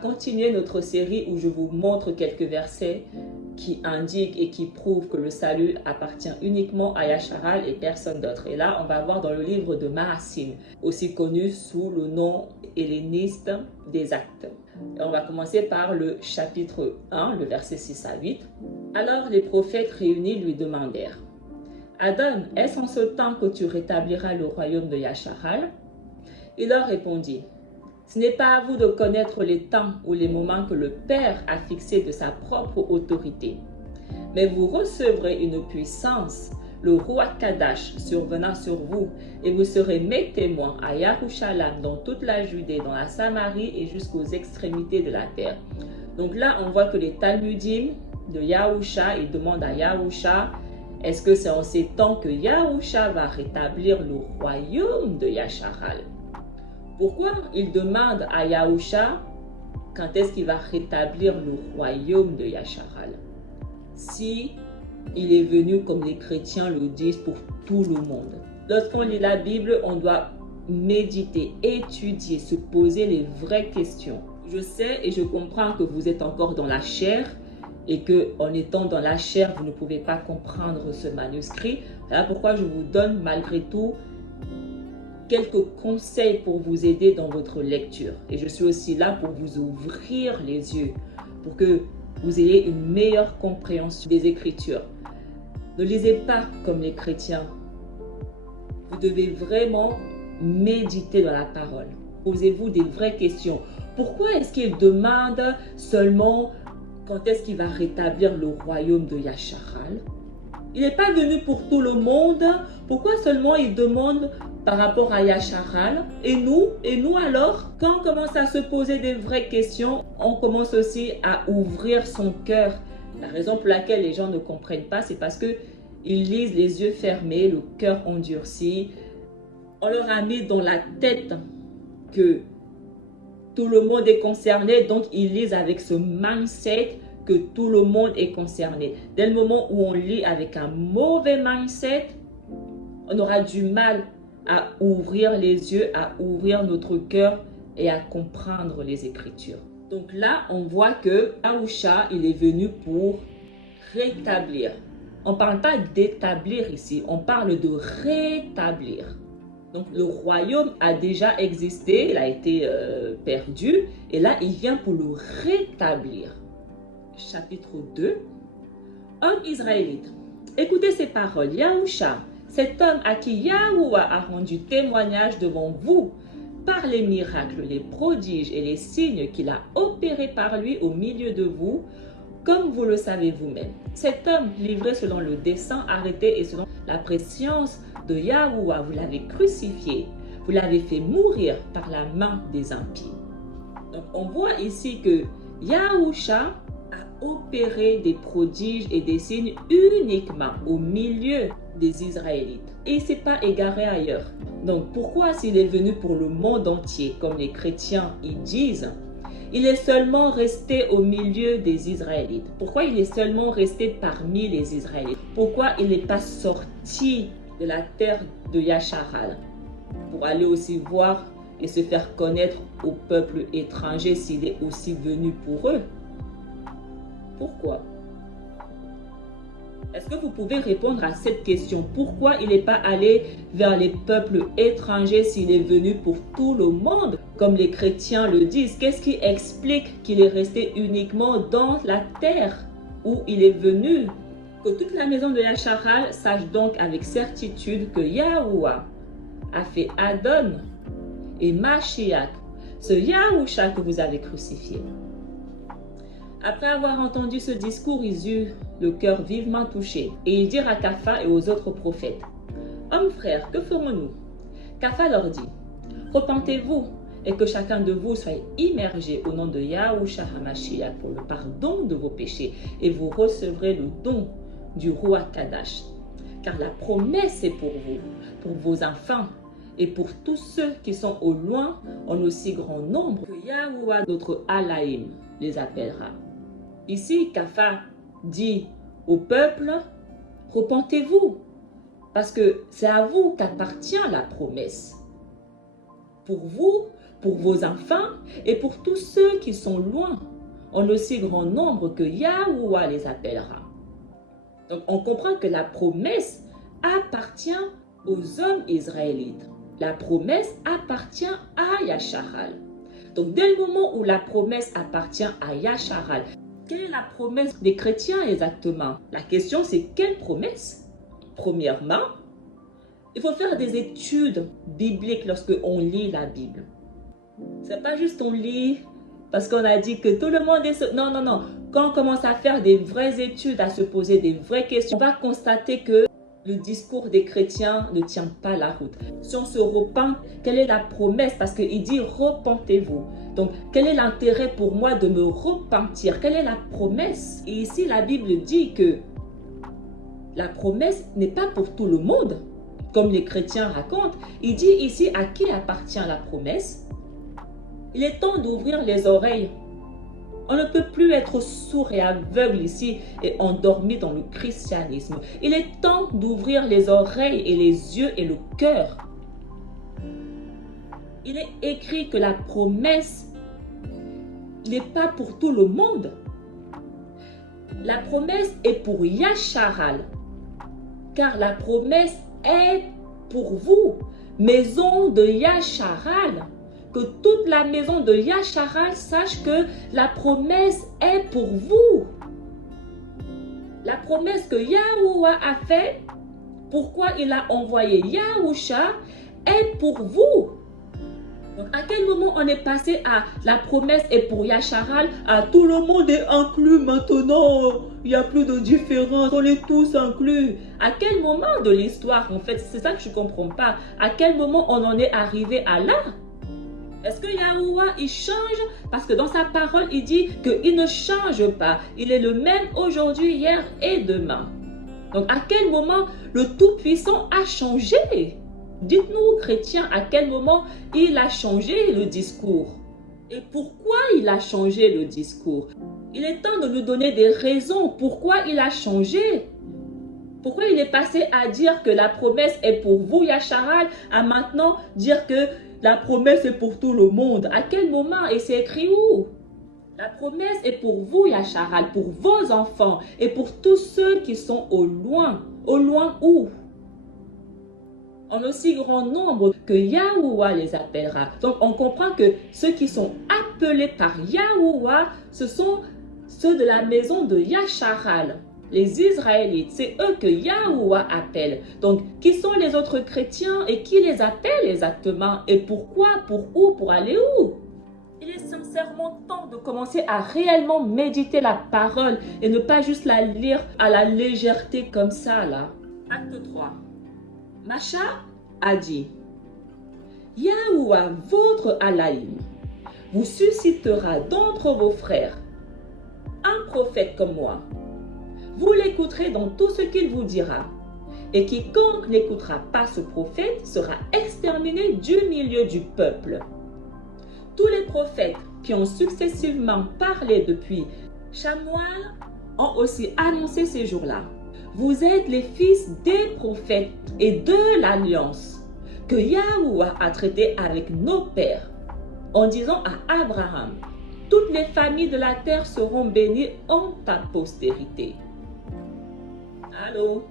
continuer notre série où je vous montre quelques versets qui indiquent et qui prouvent que le salut appartient uniquement à Yasharal et personne d'autre. Et là, on va voir dans le livre de Maasim, aussi connu sous le nom helléniste des Actes. Et on va commencer par le chapitre 1, le verset 6 à 8. Alors les prophètes réunis lui demandèrent: Adon, est-ce en ce temps que tu rétabliras le royaume de Yasharal? Il leur répondit: Ce n'est pas à vous de connaître les temps ou les moments que le Père a fixés de sa propre autorité. Mais vous recevrez une puissance, le roi Kadash survenant sur vous, et vous serez mes témoins à Yarushalam, dans toute la Judée, dans la Samarie et jusqu'aux extrémités de la terre. Donc là, on voit que les Talmudim de Yahusha, ils demandent à Yahusha: est-ce que c'est en ces temps que Yahusha va rétablir le royaume de Yasharal? Pourquoi il demande à Yahusha quand est-ce qu'il va rétablir le royaume de Yasharal? Si il est venu, comme les chrétiens le disent, pour tout le monde. Lorsqu'on lit la Bible, on doit méditer, étudier, se poser les vraies questions. Je sais et je comprends que vous êtes encore dans la chair et que en étant dans la chair, vous ne pouvez pas comprendre ce manuscrit. Voilà pourquoi je vous donne malgré tout quelques conseils pour vous aider dans votre lecture. Et je suis aussi là pour vous ouvrir les yeux, pour que vous ayez une meilleure compréhension des Écritures. Ne lisez pas comme les chrétiens. Vous devez vraiment méditer dans la parole. Posez-vous des vraies questions. Pourquoi est-ce qu'il demande seulement quand est-ce qu'il va rétablir le royaume de Yasharal? Il n'est pas venu pour tout le monde. Pourquoi seulement il demande par rapport à Yasharal? Et nous alors? Quand on commence à se poser des vraies questions, on commence aussi à ouvrir son cœur. La raison pour laquelle les gens ne comprennent pas, c'est parce qu'ils lisent les yeux fermés, le cœur endurci. On leur a mis dans la tête que tout le monde est concerné, donc ils lisent avec ce mindset que tout le monde est concerné. Dès le moment où on lit avec un mauvais mindset, on aura du mal à ouvrir les yeux, à ouvrir notre cœur et à comprendre les Écritures. Donc là, on voit que Yahusha, il est venu pour rétablir. On ne parle pas d'établir ici, on parle de rétablir. Donc le royaume a déjà existé, il a été perdu, et là il vient pour le rétablir. Chapitre 2. Homme israélite, écoutez ces paroles. Yahusha, cet homme à qui Yahuwah a rendu témoignage devant vous par les miracles, les prodiges et les signes qu'il a opérés par lui au milieu de vous, comme vous le savez vous-même. Cet homme, livré selon le dessein arrêté et selon la préscience de Yahuwah, vous l'avez crucifié, vous l'avez fait mourir par la main des impies. Donc on voit ici que Yahusha a opéré des prodiges et des signes uniquement au milieu des Israélites. Et il ne s'est pas égaré ailleurs. Donc pourquoi s'il est venu pour le monde entier, comme les chrétiens y disent, il est seulement resté au milieu des Israélites? Pourquoi il est seulement resté parmi les Israélites? Pourquoi il n'est pas sorti de la terre de Yasharal pour aller aussi voir et se faire connaître au peuple étranger s'il est aussi venu pour eux? Pourquoi? Est-ce que vous pouvez répondre à cette question? Pourquoi il n'est pas allé vers les peuples étrangers s'il est venu pour tout le monde, comme les chrétiens le disent? Qu'est-ce qui explique qu'il est resté uniquement dans la terre où il est venu? Que toute la maison de Yasharal sache donc avec certitude que Yahuwah a fait Adon et Mashiach, ce Yahusha que vous avez crucifié. Après avoir entendu ce discours, ils eurent le cœur vivement touché, et ils dirent à Kapha et aux autres prophètes: Hommes frères, que ferons-nous? Kapha leur dit: Repentez-vous, et que chacun de vous soit immergé au nom de Yahusha HaMashiach pour le pardon de vos péchés, et vous recevrez le don du roi Kadash. Car la promesse est pour vous, pour vos enfants, et pour tous ceux qui sont au loin, en aussi grand nombre que Yahuwah, notre Alaïm, les appellera. Ici, Kapha dit au peuple: repentez-vous, parce que c'est à vous qu'appartient la promesse. Pour vous, pour vos enfants et pour tous ceux qui sont loin, en aussi grand nombre que Yahuwah les appellera. Donc on comprend que la promesse appartient aux hommes israélites. La promesse appartient à Yasharal. Donc dès le moment où la promesse appartient à Yasharal, quelle est la promesse des chrétiens exactement? La question c'est quelle promesse? Premièrement, il faut faire des études bibliques lorsque on lit la Bible. C'est pas juste on lit parce qu'on a dit que tout le monde est... Non, non, non. Quand on commence à faire des vraies études, à se poser des vraies questions, on va constater que le discours des chrétiens ne tient pas la route. Si on se repent, quelle est la promesse? Parce qu'il dit repentez-vous. Donc, quel est l'intérêt pour moi de me repentir? Quelle est la promesse? Et ici, la Bible dit que la promesse n'est pas pour tout le monde, comme les chrétiens racontent. Il dit ici à qui appartient la promesse. Il est temps d'ouvrir les oreilles. On ne peut plus être sourd et aveugle ici et endormi dans le christianisme. Il est temps d'ouvrir les oreilles et les yeux et le cœur. Il est écrit que la promesse n'est pas pour tout le monde. La promesse est pour Yasharal, car la promesse est pour vous, maison de Yasharal. Que toute la maison de Yasharal sache que la promesse est pour vous. La promesse que Yahuwah a faite, pourquoi il a envoyé Yahusha, est pour vous. Donc, à quel moment on est passé à la promesse est pour Yasharal, à tout le monde est inclus maintenant, il n'y a plus de différence, on est tous inclus. À quel moment de l'histoire, en fait, c'est ça que je ne comprends pas. À quel moment on en est arrivé à là? Est-ce que Yahuwah, il change? Parce que dans sa parole, il dit qu'il ne change pas. Il est le même aujourd'hui, hier et demain. Donc, à quel moment le Tout-Puissant a changé? Dites-nous, chrétiens, à quel moment il a changé le discours? Et pourquoi il a changé le discours? Il est temps de nous donner des raisons. Pourquoi il a changé? Pourquoi il est passé à dire que la promesse est pour vous, Yasharal, à maintenant dire que la promesse est pour tout le monde? À quel moment? Et c'est écrit où? La promesse est pour vous, Yasharal, pour vos enfants et pour tous ceux qui sont au loin. Au loin où? En aussi grand nombre que Yahuwah les appellera. Donc on comprend que ceux qui sont appelés par Yahuwah, ce sont ceux de la maison de Yasharal. Les Israélites, c'est eux que Yahuwah appelle. Donc, qui sont les autres chrétiens et qui les appelle exactement? Et pourquoi? Pour où? Pour aller où? Il est sincèrement temps de commencer à réellement méditer la parole et ne pas juste la lire à la légèreté comme ça, là. Acte 3. Macha a dit, Yahuwah, votre Alaïm, vous suscitera d'entre vos frères un prophète comme moi. Vous l'écouterez dans tout ce qu'il vous dira. Et quiconque n'écoutera pas ce prophète sera exterminé du milieu du peuple. Tous les prophètes qui ont successivement parlé depuis Shamuel ont aussi annoncé ces jours-là. Vous êtes les fils des prophètes et de l'alliance que Yahuwah a traité avec nos pères en disant à Abraham, toutes les familles de la terre seront bénies en ta postérité. Allô?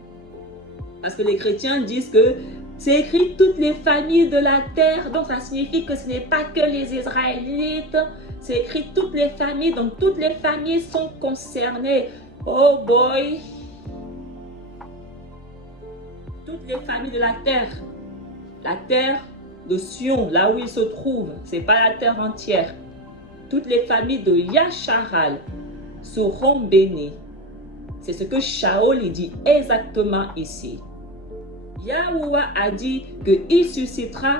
Parce que les chrétiens disent que c'est écrit toutes les familles de la terre, donc ça signifie que ce n'est pas que les Israélites, c'est écrit toutes les familles, donc toutes les familles sont concernées. Oh boy! Toutes les familles de la terre de Sion, là où il se trouve, c'est pas la terre entière. Toutes les familles de Yasharal seront bénies. C'est ce que Shaol il dit exactement ici. Yahuwah a dit qu'il suscitera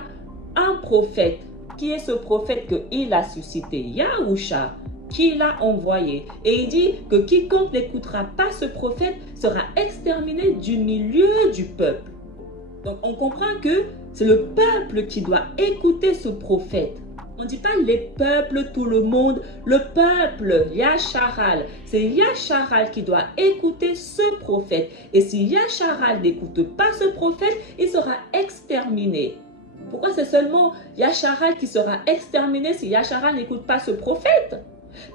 un prophète. Qui est ce prophète qu'il a suscité? Yahusha, qu'il a envoyé. Et il dit que quiconque n'écoutera pas ce prophète sera exterminé du milieu du peuple. Donc on comprend que c'est le peuple qui doit écouter ce prophète. On ne dit pas les peuples, tout le monde. Le peuple, Yasharal. C'est Yasharal qui doit écouter ce prophète. Et si Yasharal n'écoute pas ce prophète, il sera exterminé. Pourquoi c'est seulement Yasharal qui sera exterminé si Yasharal n'écoute pas ce prophète?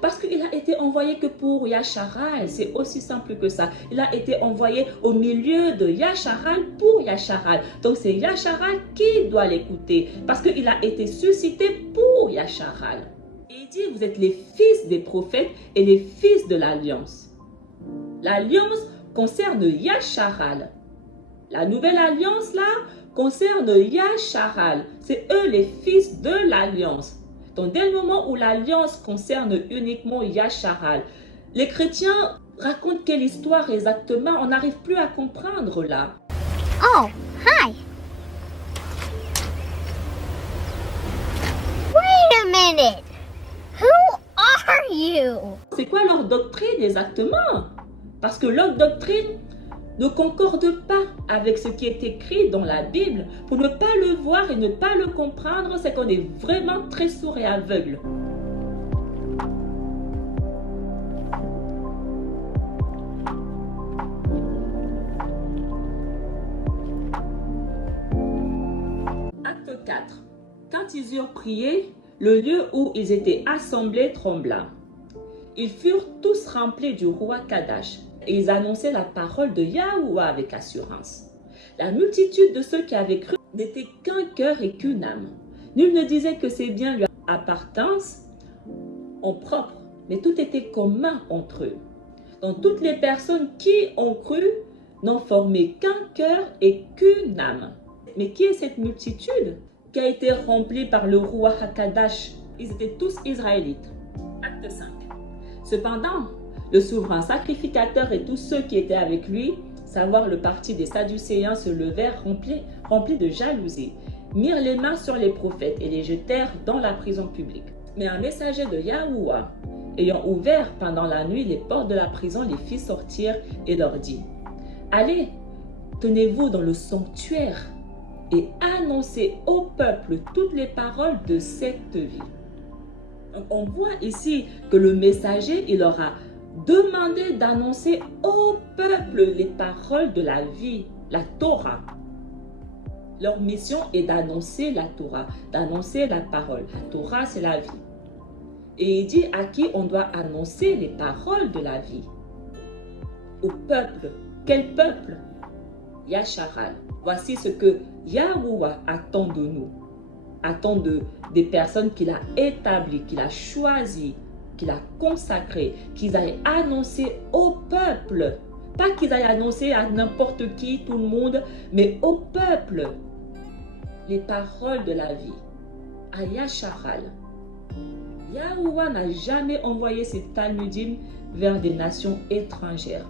Parce qu'il a été envoyé que pour Yasharal, c'est aussi simple que ça. Il a été envoyé au milieu de Yasharal pour Yasharal. Donc c'est Yasharal qui doit l'écouter parce qu'il a été suscité pour Yasharal. Il dit, vous êtes les fils des prophètes et les fils de l'alliance. L'alliance concerne Yasharal. La nouvelle alliance là concerne Yasharal. C'est eux les fils de l'alliance. Donc, dès le moment où l'alliance concerne uniquement Yasharal, les chrétiens racontent quelle histoire exactement? On n'arrive plus à comprendre là. Oh, hi. Wait a minute. Who are you? C'est quoi leur doctrine exactement? Parce que leur doctrine ne concorde pas avec ce qui est écrit dans la Bible. Pour ne pas le voir et ne pas le comprendre, c'est qu'on est vraiment très sourd et aveugle. Acte 4. Quand ils eurent prié, le lieu où ils étaient assemblés trembla. Ils furent tous remplis du roi Kadash. Et ils annonçaient la parole de Yahuwah avec assurance. La multitude de ceux qui avaient cru n'était qu'un cœur et qu'une âme. Nul ne disait que ses biens lui appartenaient en propre, mais tout était commun entre eux. Donc toutes les personnes qui ont cru n'ont formé qu'un cœur et qu'une âme. Mais qui est cette multitude qui a été remplie par le roi Hakadash? Ils étaient tous israélites. Acte 5. Cependant, le souverain sacrificateur et tous ceux qui étaient avec lui, savoir le parti des Sadducéens, se levèrent remplis de jalousie, mirent les mains sur les prophètes et les jetèrent dans la prison publique. Mais un messager de Yahuwah, ayant ouvert pendant la nuit les portes de la prison, les fit sortir et leur dit: allez, tenez-vous dans le sanctuaire et annoncez au peuple toutes les paroles de cette vie. Donc, on voit ici que le messager, il leur a demandé d'annoncer au peuple les paroles de la vie, la Torah. Leur mission est d'annoncer la Torah, d'annoncer la parole. La Torah, c'est la vie. Et il dit à qui on doit annoncer les paroles de la vie. Au peuple. Quel peuple? Yasharal. Voici ce que Yahuwah attend de nous. Attend des personnes qu'il a établies, qu'il a choisies, qu'il a consacrées, qu'ils aillent annoncer au peuple. Pas qu'ils aillent annoncer à n'importe qui, tout le monde, mais au peuple. Les paroles de la vie. À Yasharal. Yahuwah n'a jamais envoyé ses Talmudim vers des nations étrangères,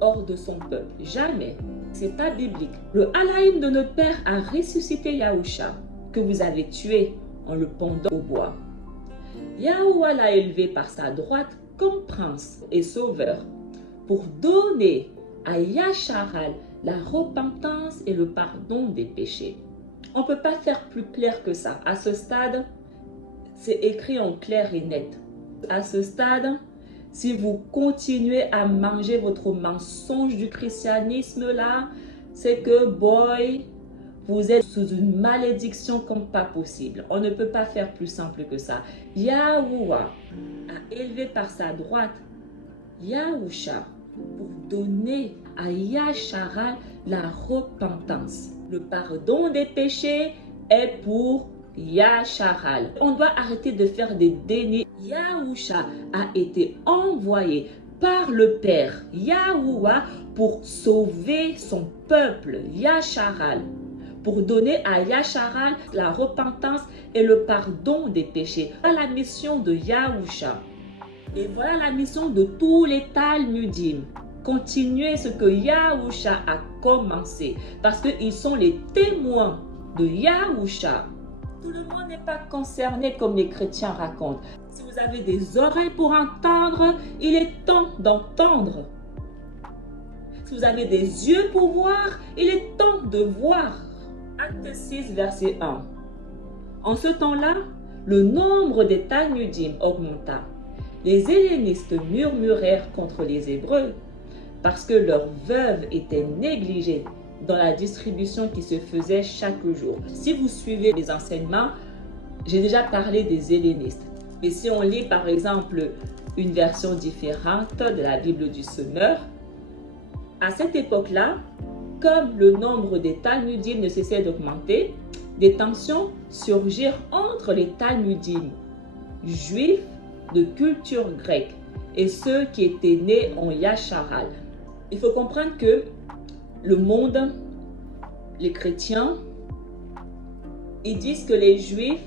hors de son peuple. Jamais. C'est pas biblique. Le Halaïm de notre père a ressuscité Yahusha, que vous avez tué en le pendant au bois. Yahuwah l'a élevé par sa droite comme prince et sauveur pour donner à Yasharal la repentance et le pardon des péchés. On ne peut pas faire plus clair que ça. À ce stade, c'est écrit en clair et net. À ce stade, si vous continuez à manger votre mensonge du christianisme là, c'est que, boy, vous êtes sous une malédiction comme pas possible. On ne peut pas faire plus simple que ça. Yahuwah a élevé par sa droite Yahusha pour donner à Yasharal la repentance. Le pardon des péchés est pour Yasharal. On doit arrêter de faire des dénis. Yahusha a été envoyé par le Père Yahuwah pour sauver son peuple Yasharal, pour donner à Yasharal la repentance et le pardon des péchés. Voilà la mission de Yahusha. Et voilà la mission de tous les Talmudim. Continuez ce que Yahusha a commencé, parce qu'ils sont les témoins de Yahusha. Tout le monde n'est pas concerné comme les chrétiens racontent. Si vous avez des oreilles pour entendre, il est temps d'entendre. Si vous avez des yeux pour voir, il est temps de voir. Acte 6, verset 1. En ce temps-là, le nombre des Talmudim augmenta. Les hellénistes murmurèrent contre les Hébreux parce que leurs veuves étaient négligées dans la distribution qui se faisait chaque jour. Si vous suivez les enseignements, j'ai déjà parlé des hellénistes. Et si on lit par exemple une version différente de la Bible du Semeur, à cette époque-là, comme le nombre des Talmudim ne cessait d'augmenter, des tensions surgirent entre les Talmudim juifs de culture grecque et ceux qui étaient nés en Yacharal. Il faut comprendre que le monde, les chrétiens, ils disent que les juifs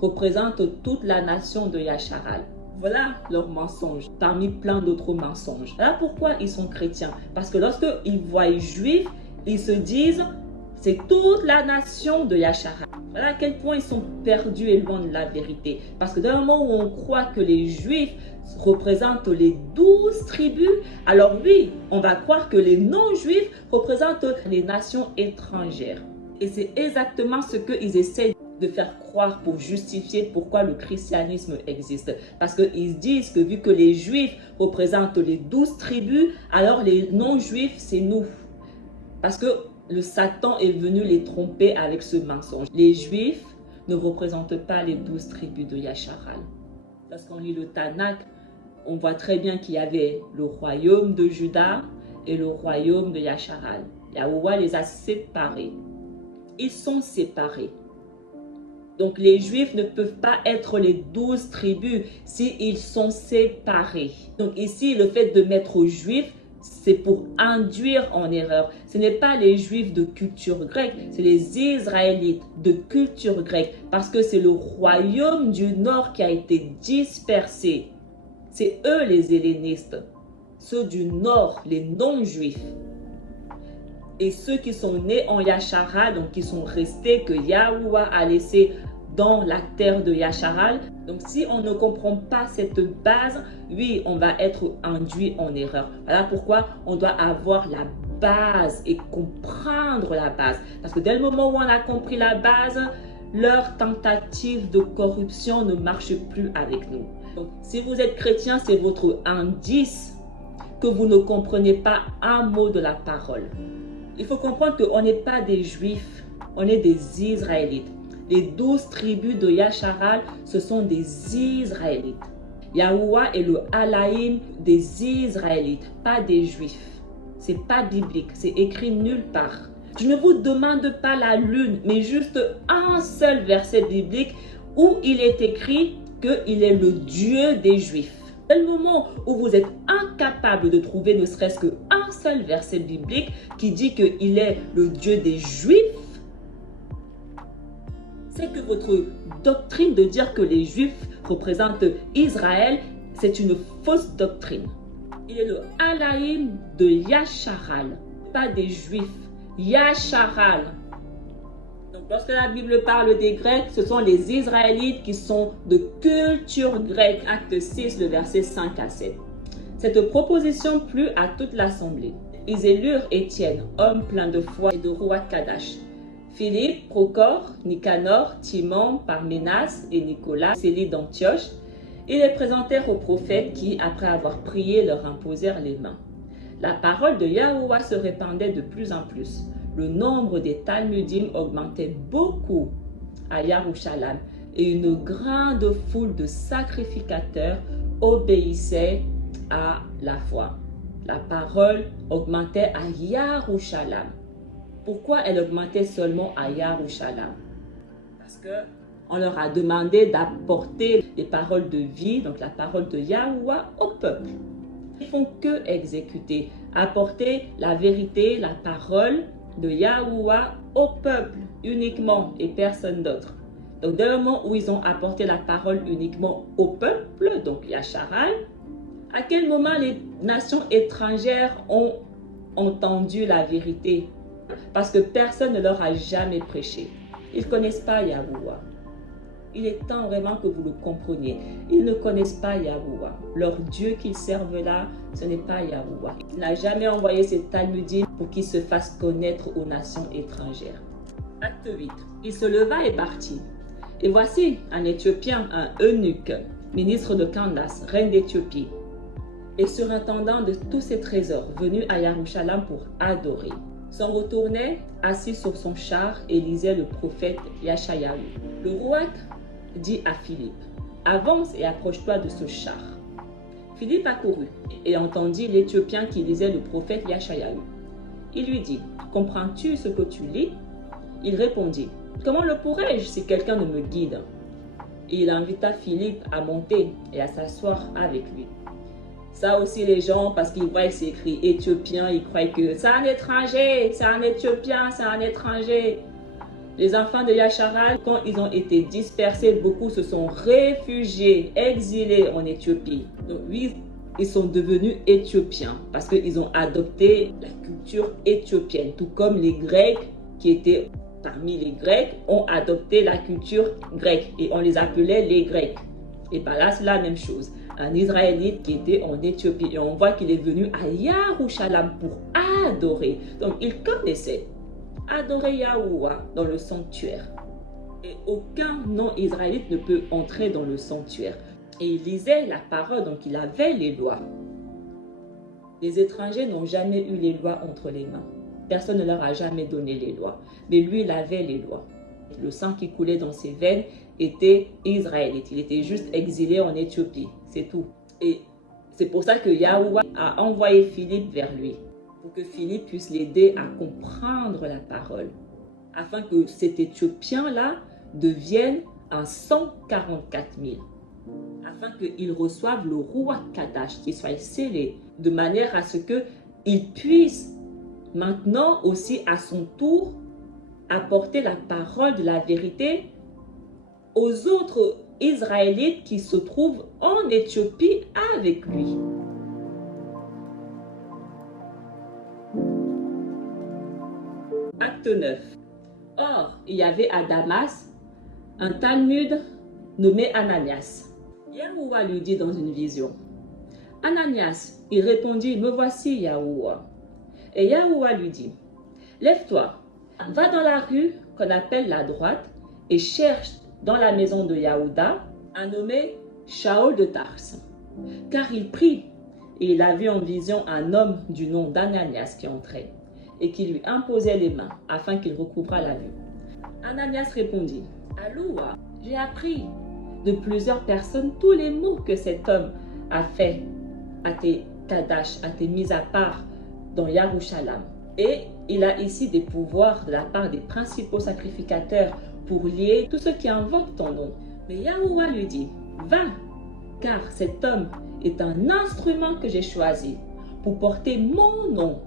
représentent toute la nation de Yacharal. Voilà leur mensonge, parmi plein d'autres mensonges. Voilà pourquoi ils sont chrétiens. Parce que lorsqu'ils voient juifs, ils se disent c'est toute la nation de Yacharal. Voilà à quel point ils sont perdus et loin de la vérité. Parce que d'un moment où on croit que les juifs représentent les 12 tribus, alors oui, on va croire que les non-juifs représentent les nations étrangères. Et c'est exactement ce qu'ils essaient de faire croire pour justifier pourquoi le christianisme existe. Parce qu'ils disent que vu que les juifs représentent les 12 tribus, alors les non-juifs, c'est nous. Parce que le Satan est venu les tromper avec ce mensonge. Les juifs ne représentent pas les 12 tribus de Yacharal. Lorsqu'on lit le Tanakh, on voit très bien qu'il y avait le royaume de Juda et le royaume de Yacharal. Yahuwah les a séparés. Ils sont séparés. Donc les juifs ne peuvent pas être les 12 tribus s'ils sont séparés. Donc ici, le fait de mettre juifs, c'est pour induire en erreur. Ce n'est pas les juifs de culture grecque, c'est les Israélites de culture grecque. Parce que c'est le royaume du nord qui a été dispersé. C'est eux les hellénistes. Ceux du nord, les non-juifs. Et ceux qui sont nés en Yacharal, donc qui sont restés, que Yahuwah a laissé dans la terre de Yacharal. Donc si on ne comprend pas cette base, oui, on va être induit en erreur. Voilà pourquoi on doit avoir la base et comprendre la base. Parce que dès le moment où on a compris la base, leur tentative de corruption ne marche plus avec nous. Donc si vous êtes chrétien, c'est votre indice que vous ne comprenez pas un mot de la parole. Il faut comprendre qu'on n'est pas des Juifs, on est des Israélites. Les 12 tribus de Yacharal, ce sont des Israélites. Yahuwah est le Halaïm des Israélites, pas des Juifs. C'est pas biblique, c'est écrit nulle part. Je ne vous demande pas la lune, mais juste un seul verset biblique où il est écrit qu'il est le Dieu des Juifs. Dès le moment où vous êtes incapable de trouver ne serait-ce qu'un seul verset biblique qui dit qu'il est le Dieu des Juifs, c'est que votre doctrine de dire que les Juifs représentent Israël, c'est une fausse doctrine. Il est le Halaïm de Yacharal, pas des Juifs. Yacharal. Donc lorsque la Bible parle des Grecs, ce sont les Israélites qui sont de culture grecque. Acte 6, le verset 5 à 7. Cette proposition plut à toute l'assemblée. Ils élurent Étienne, homme plein de foi et de Ruach Kadash. Philippe, Procor, Nicanor, Timon, Parménas et Nicolas, Célie d'Antioche. Ils les présentèrent aux prophètes qui, après avoir prié, leur imposèrent les mains. La parole de Yahuwah se répandait de plus en plus. Le nombre des Talmudim augmentait beaucoup à Yarushalam et une grande foule de sacrificateurs obéissait à la foi. La parole augmentait à Yarushalam. Pourquoi elle augmentait seulement à Yarushalam? Parce qu'on leur a demandé d'apporter les paroles de vie, donc la parole de Yahuwah au peuple. Ils font que exécuter, apporter la vérité, la parole de Yahuwah au peuple uniquement et personne d'autre. Donc dès le moment où ils ont apporté la parole uniquement au peuple, donc Yacharal, à quel moment les nations étrangères ont entendu la vérité? Parce que personne ne leur a jamais prêché. Ils ne connaissent pas Yahuwah. Il est temps vraiment que vous le compreniez. Ils ne connaissent pas Yahuwah. Leur Dieu qu'ils servent là, ce n'est pas Yahuwah. Il n'a jamais envoyé ses Talmudim pour qu'ils se fassent connaître aux nations étrangères. Acte 8. Il se leva et partit. Et voici un Éthiopien, un eunuque, ministre de Candace, reine d'Éthiopie, et surintendant de tous ses trésors, venu à Yarushalam pour adorer. s'en retournait assis sur son char et lisait le prophète Yashayahu. Le roi dit à Philippe, « Avance et approche-toi de ce char. » Philippe accourut et entendit l'Éthiopien qui lisait le prophète Yashayahu. Il lui dit, « Comprends-tu ce que tu lis ?» Il répondit, « Comment le pourrais-je si quelqu'un ne me guide ?» Et il invita Philippe à monter et à s'asseoir avec lui. Ça aussi, les gens, parce qu'ils voient que c'est écrit éthiopien, ils croient que c'est un étranger, c'est un éthiopien, c'est un étranger. Les enfants de Yasharal, quand ils ont été dispersés, beaucoup se sont réfugiés, exilés en Éthiopie. Donc oui, ils sont devenus éthiopiens parce qu'ils ont adopté la culture éthiopienne, tout comme les Grecs qui étaient parmi les Grecs ont adopté la culture grecque et on les appelait les Grecs. Et bien là, c'est la même chose. Un Israélite qui était en Éthiopie et on voit qu'il est venu à Yerushalayim pour adorer. Donc il connaissait adorer Yahuwah dans le sanctuaire. Et aucun non-israélite ne peut entrer dans le sanctuaire. Et il lisait la parole, donc il avait les lois. Les étrangers n'ont jamais eu les lois entre les mains. Personne ne leur a jamais donné les lois. Mais lui, il avait les lois. Le sang qui coulait dans ses veines était israélite. Il était juste exilé en Éthiopie. C'est tout. Et c'est pour ça que Yahuwah a envoyé Philippe vers lui. Pour que Philippe puisse l'aider à comprendre la parole. Afin que cet Éthiopien-là devienne un 144 000. Afin qu'il reçoive le roi Kadash, qu'il soit scellé, de manière à ce qu'il puisse maintenant aussi à son tour apporter la parole de la vérité aux autres Israélites qui se trouvent en Éthiopie avec lui. Acte 9. Or, il y avait à Damas un Talmud nommé Ananias. Yahuwah lui dit dans une vision, « Ananias, il répondit, « Me voici, Yahuwah. » Et Yahuwah lui dit, « Lève-toi, va dans la rue qu'on appelle la droite et cherche dans la maison de Yahuda un nommé Shaul de Tars. » Car il prit et il a vu en vision un homme du nom d'Ananias qui entrait et qui lui imposait les mains afin qu'il recouvrât la vue. Ananias répondit, « Alloua, j'ai appris de plusieurs personnes tous les maux que cet homme a fait à tes Kadash, à tes mises à part dans Yerushalayim. Et il a ici des pouvoirs de la part des principaux sacrificateurs pour lier tous ceux qui invoquent ton nom. » Mais Yahuwah lui dit, « Va, car cet homme est un instrument que j'ai choisi pour porter mon nom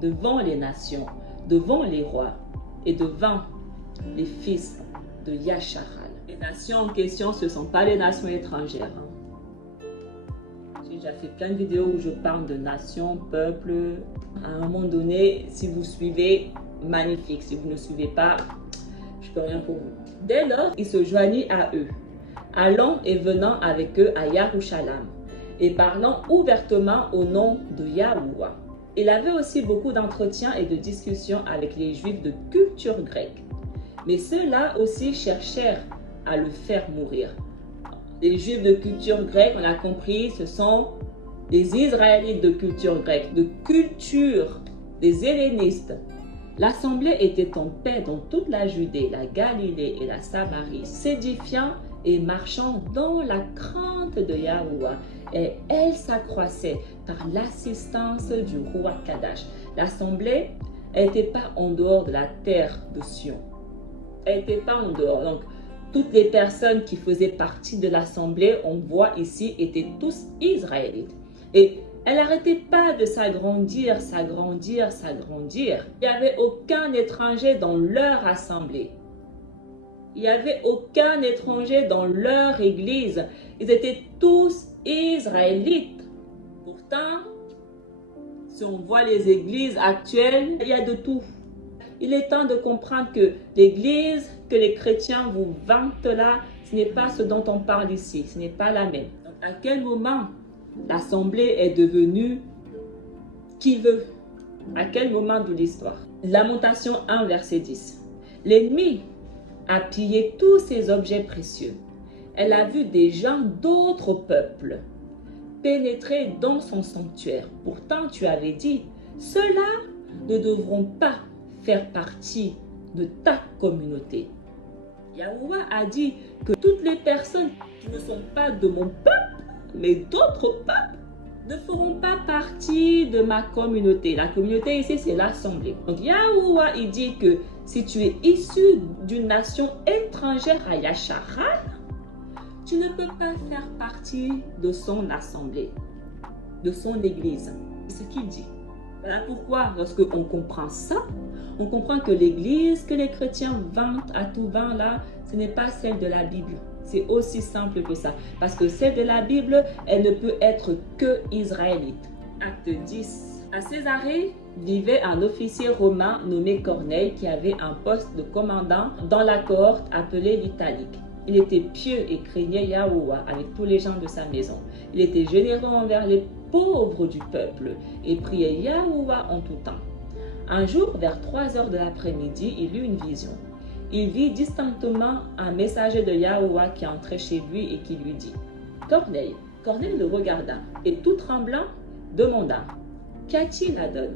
devant les nations, devant les rois et devant les fils de Yasharal. » Les nations en question, ce ne sont pas les nations étrangères. J'ai déjà fait plein de vidéos où je parle de nations, peuples. À un moment donné, si vous suivez, magnifique. Si vous ne suivez pas, je ne peux rien pour vous. Dès lors, il se joignit à eux, allant et venant avec eux à Yerushalayim et parlant ouvertement au nom de Yahuwah. Il avait aussi beaucoup d'entretiens et de discussions avec les Juifs de culture grecque. Mais ceux-là aussi cherchèrent à le faire mourir. Les Juifs de culture grecque, on a compris, ce sont les Israélites de culture grecque, de culture des hellénistes. L'assemblée était en paix dans toute la Judée, la Galilée et la Samarie, s'édifiant et marchant dans la crainte de Yahuwah. Et elle s'accroissait par l'assistance du roi Kadash. L'assemblée n'était pas en dehors de la terre de Sion. Elle n'était pas en dehors. Donc, toutes les personnes qui faisaient partie de l'assemblée, on voit ici, étaient tous israélites. Et elle n'arrêtait pas de s'agrandir, s'agrandir, s'agrandir. Il n'y avait aucun étranger dans leur assemblée. Il n'y avait aucun étranger dans leur église. Ils étaient tous israélites. Pourtant, si on voit les églises actuelles, il y a de tout. Il est temps de comprendre que l'église que les chrétiens vous vantent là, ce n'est pas ce dont on parle ici. Ce n'est pas la même. Donc, à quel moment l'assemblée est devenue qui veut? À quel moment de l'histoire? Lamentation 1, verset 10. L'ennemi a pillé tous ses objets précieux. Elle a vu des gens d'autres peuples pénétrer dans son sanctuaire. Pourtant, tu avais dit, ceux-là ne devront pas faire partie de ta communauté. Yahuwah a dit que toutes les personnes qui ne sont pas de mon peuple, mais d'autres peuples, ne feront pas partie de ma communauté. La communauté ici, c'est l'assemblée. Donc Yahuwah, il dit que si tu es issu d'une nation étrangère à Yasharal, tu ne peux pas faire partie de son assemblée, de son église. C'est ce qu'il dit. Voilà pourquoi, lorsque on comprend ça, on comprend que l'église que les chrétiens vantent à tout vent là, ce n'est pas celle de la Bible. C'est aussi simple que ça. Parce que celle de la Bible, elle ne peut être que israélite. Acte 10. À Césarée vivait un officier romain nommé Corneille qui avait un poste de commandant dans la cohorte appelée l'Italique. Il était pieux et craignait Yahuwah avec tous les gens de sa maison. Il était généreux envers les pauvres du peuple et priait Yahuwah en tout temps. Un jour, vers 3 heures de l'après-midi, il eut une vision. Il vit distinctement un messager de Yahuwah qui entrait chez lui et qui lui dit « Corneille ». Corneille le regarda et tout tremblant demanda « Qu'a-t-il Adon ?»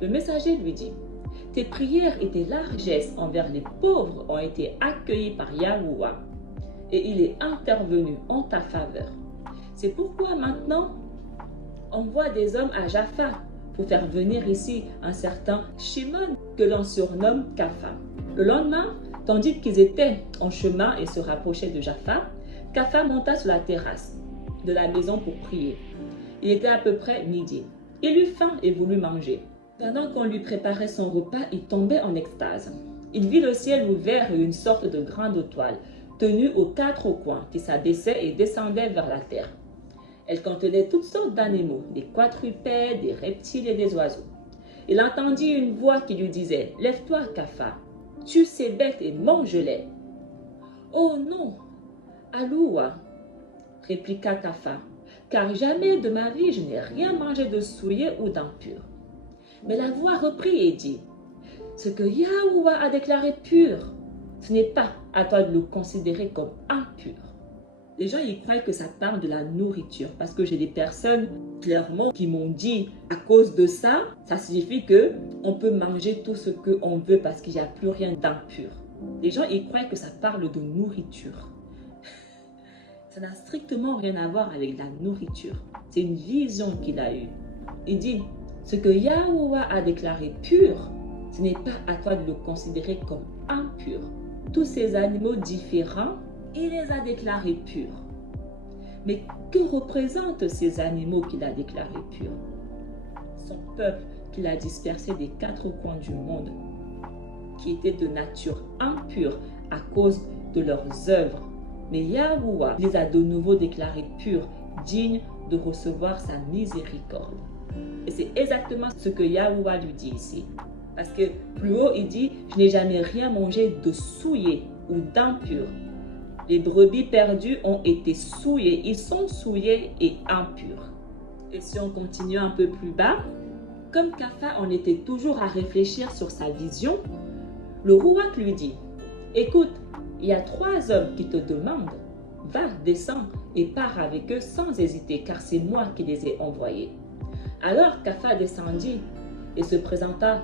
Le messager lui dit « Tes prières et tes largesses envers les pauvres ont été accueillies par Yahuwah et il est intervenu en ta faveur. C'est pourquoi maintenant, envoie des hommes à Jaffa pour faire venir ici un certain Shimon que l'on surnomme Kapha. » Le lendemain, tandis qu'ils étaient en chemin et se rapprochaient de Jaffa, Kapha monta sur la terrasse de la maison pour prier. Il était à peu près midi. Il eut faim et voulut manger. Pendant qu'on lui préparait son repas, il tombait en extase. Il vit le ciel ouvert et une sorte de grande toile, tenue aux 4 coins, qui s'abaissait et descendait vers la terre. Elle contenait toutes sortes d'animaux, des quadrupèdes, des reptiles et des oiseaux. Il entendit une voix qui lui disait « Lève-toi, Kapha, tue ces bêtes et mange-les. »« Oh non, Aloua, répliqua Kapha, car jamais de ma vie je n'ai rien mangé de souillé ou d'impur. » Mais la voix reprit et dit « Ce que Yahuwah a déclaré pur, ce n'est pas à toi de le considérer comme impur. » Les gens ils croient que ça parle de la nourriture parce que j'ai des personnes clairement qui m'ont dit à cause de ça, ça signifie que on peut manger tout ce qu'on veut parce qu'il n'y a plus rien d'impur. Les gens ils croient que ça parle de nourriture. Ça n'a strictement rien à voir avec la nourriture. C'est une vision qu'il a eue. Il dit, ce que Yahuwah a déclaré pur, ce n'est pas à toi de le considérer comme impur. Tous ces animaux différents, il les a déclarés purs. Mais que représentent ces animaux qu'il a déclarés purs? Son peuple qu'il a dispersé des 4 coins du monde, qui était de nature impure à cause de leurs œuvres. Mais Yahuwah les a de nouveau déclarés purs, dignes de recevoir sa miséricorde. Et c'est exactement ce que Yahuwah lui dit ici. Parce que plus haut, il dit, je n'ai jamais rien mangé de souillé ou d'impur. Les brebis perdues ont été souillées, ils sont souillés et impurs. Et si on continue un peu plus bas, comme Kapha en était toujours à réfléchir sur sa vision, le Rouak lui dit, écoute, il y a 3 hommes qui te demandent, va, descends et pars avec eux sans hésiter, car c'est moi qui les ai envoyés. Alors Kapha descendit et se présenta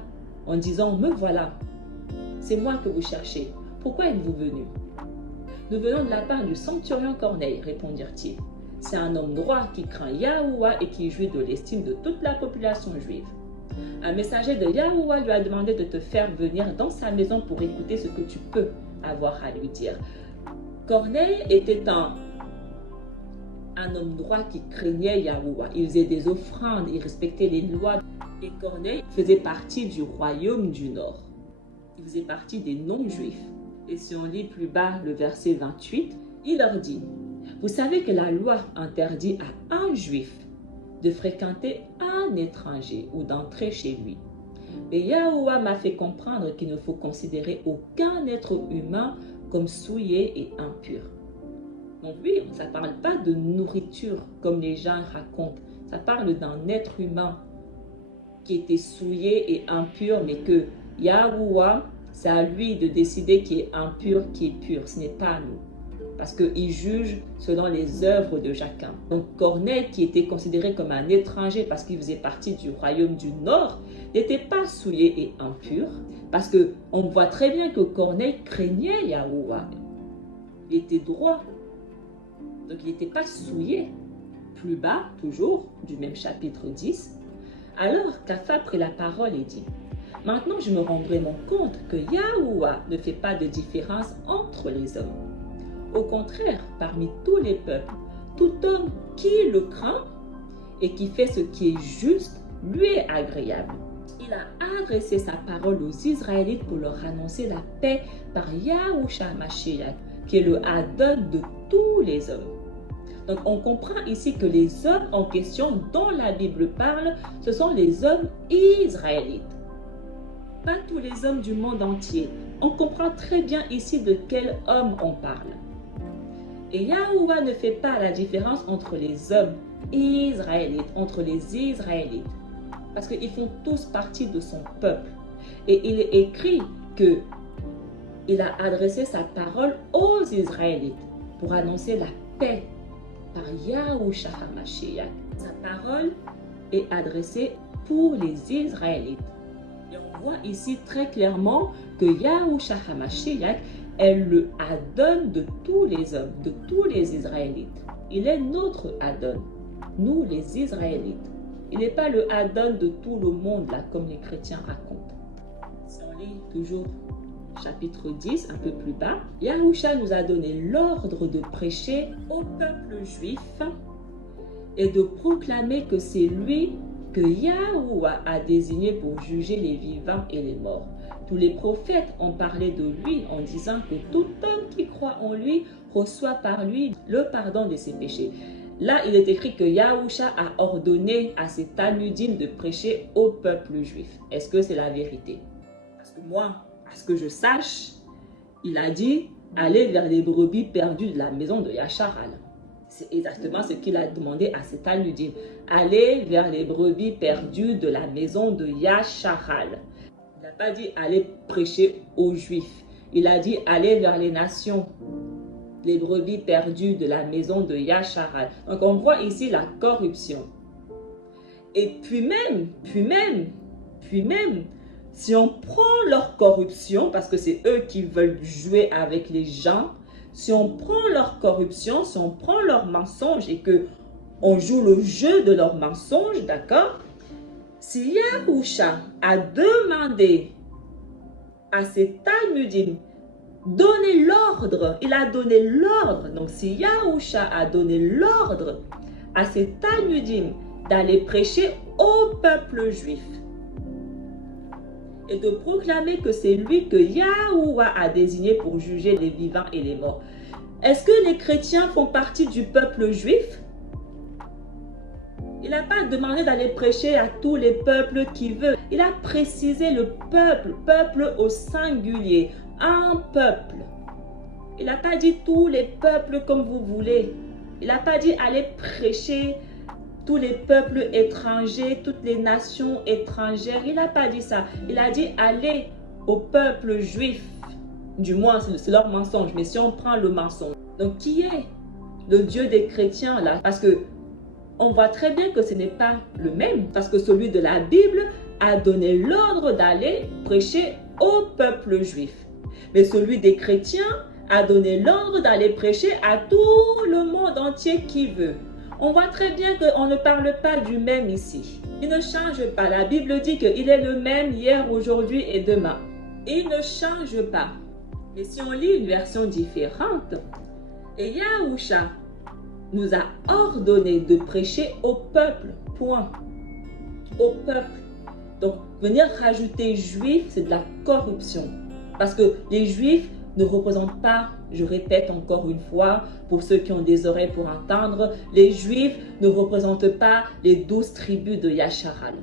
en disant, me voilà, c'est moi que vous cherchez, pourquoi êtes-vous venu? Nous venons de la part du centurion Corneille, répondirent-ils. C'est un homme droit qui craint Yahuwah et qui jouit de l'estime de toute la population juive. Un messager de Yahuwah lui a demandé de te faire venir dans sa maison pour écouter ce que tu peux avoir à lui dire. Corneille était un homme droit qui craignait Yahuwah. Il faisait des offrandes, il respectait les lois. Et Corneille faisait partie du royaume du Nord. Il faisait partie des non-juifs. Et si on lit plus bas le verset 28, il leur dit, vous savez que la loi interdit à un juif de fréquenter un étranger ou d'entrer chez lui. Mais Yahuwah m'a fait comprendre qu'il ne faut considérer aucun être humain comme souillé et impur. Donc oui, ça ne parle pas de nourriture comme les gens racontent. Ça parle d'un être humain qui était souillé et impur, mais que Yahuwah, c'est à lui de décider qui est impur, qui est pur. Ce n'est pas à nous. parce qu'il juge selon les œuvres de chacun. Donc Corneille, qui était considéré comme un étranger parce qu'il faisait partie du royaume du Nord, n'était pas souillé et impur, parce qu'on voit très bien que Corneille craignait Yahuwah. Il était droit, donc il n'était pas souillé. Plus bas, toujours, du même chapitre 10, alors Kapha prit la parole et dit: maintenant je me rends vraiment compte que Yahuwah ne fait pas de différence entre les hommes. Au contraire, parmi tous les peuples, tout homme qui le craint et qui fait ce qui est juste lui est agréable. Il a adressé sa parole aux Israélites pour leur annoncer la paix par Yahushua Mashiach, qui est le Adon de tous les hommes. Donc on comprend ici que les hommes en question dont la Bible parle, ce sont les hommes israélites. Pas tous les hommes du monde entier. On comprend très bien ici de quel homme on parle. Et Yahuwah ne fait pas la différence entre les hommes israélites, entre les Israélites, parce qu'ils font tous partie de son peuple. Et il est écrit que il a adressé sa parole aux Israélites pour annoncer la paix par Yahushua HaMashiach. Sa parole est adressée pour les Israélites. Et on voit ici très clairement que Yahushua HaMashiach est le Adon de tous les hommes, de tous les Israélites. Il est notre Adon, nous les Israélites. Il n'est pas le Adon de tout le monde, là, comme les chrétiens racontent. Si on lit toujours chapitre 10, un peu plus bas, Yahushua nous a donné l'ordre de prêcher au peuple juif et de proclamer que c'est lui que Yahuwah a désigné pour juger les vivants et les morts. Tous les prophètes ont parlé de lui en disant que tout homme qui croit en lui reçoit par lui le pardon de ses péchés. Là, il est écrit que Yahushua a ordonné à ses talmudim de prêcher au peuple juif. Est-ce que c'est la vérité? Parce que moi, à ce que je sache, il a dit aller vers les brebis perdues de la maison de Yacharal. C'est exactement ce qu'il a demandé à ses talmudim. Aller vers les brebis perdues de la maison de Yacharal. Il n'a pas dit aller prêcher aux Juifs. Il a dit aller vers les nations, les brebis perdues de la maison de Yacharal. Donc on voit ici la corruption. Et puis même, si on prend leur corruption, parce que c'est eux qui veulent jouer avec les gens, si on prend leur corruption, si on prend leur mensonge et que on joue le jeu de leur mensonge, d'accord? Si Yahushua a demandé à ses talmudim donner l'ordre, il a donné l'ordre. Donc si Yahushua a donné l'ordre à ses talmudim d'aller prêcher au peuple juif et de proclamer que c'est lui que Yahuwah a désigné pour juger les vivants et les morts. Est-ce que les chrétiens font partie du peuple juif? Il n'a pas demandé d'aller prêcher à tous les peuples qu'il veut. Il a précisé le peuple, peuple au singulier, un peuple. Il n'a pas dit tous les peuples comme vous voulez. Il n'a pas dit aller prêcher tous les peuples étrangers, toutes les nations étrangères. Il n'a pas dit ça. Il a dit aller au peuple juif. Du moins, c'est leur mensonge. Mais si on prend le mensonge, donc qui est le Dieu des chrétiens là? Parce que on voit très bien que ce n'est pas le même. Parce que celui de la Bible a donné l'ordre d'aller prêcher au peuple juif. Mais celui des chrétiens a donné l'ordre d'aller prêcher à tout le monde entier qui veut. On voit très bien qu'on ne parle pas du même ici. Il ne change pas. La Bible dit qu'il est le même hier, aujourd'hui et demain. Il ne change pas. Mais si on lit une version différente, et Yahushua nous a ordonné de prêcher au peuple, point. Au peuple. Donc, venir rajouter juif, c'est de la corruption. Parce que les juifs ne représentent pas, je répète encore une fois, pour ceux qui ont des oreilles pour entendre, les juifs ne représentent pas les 12 tribus de Yacharal.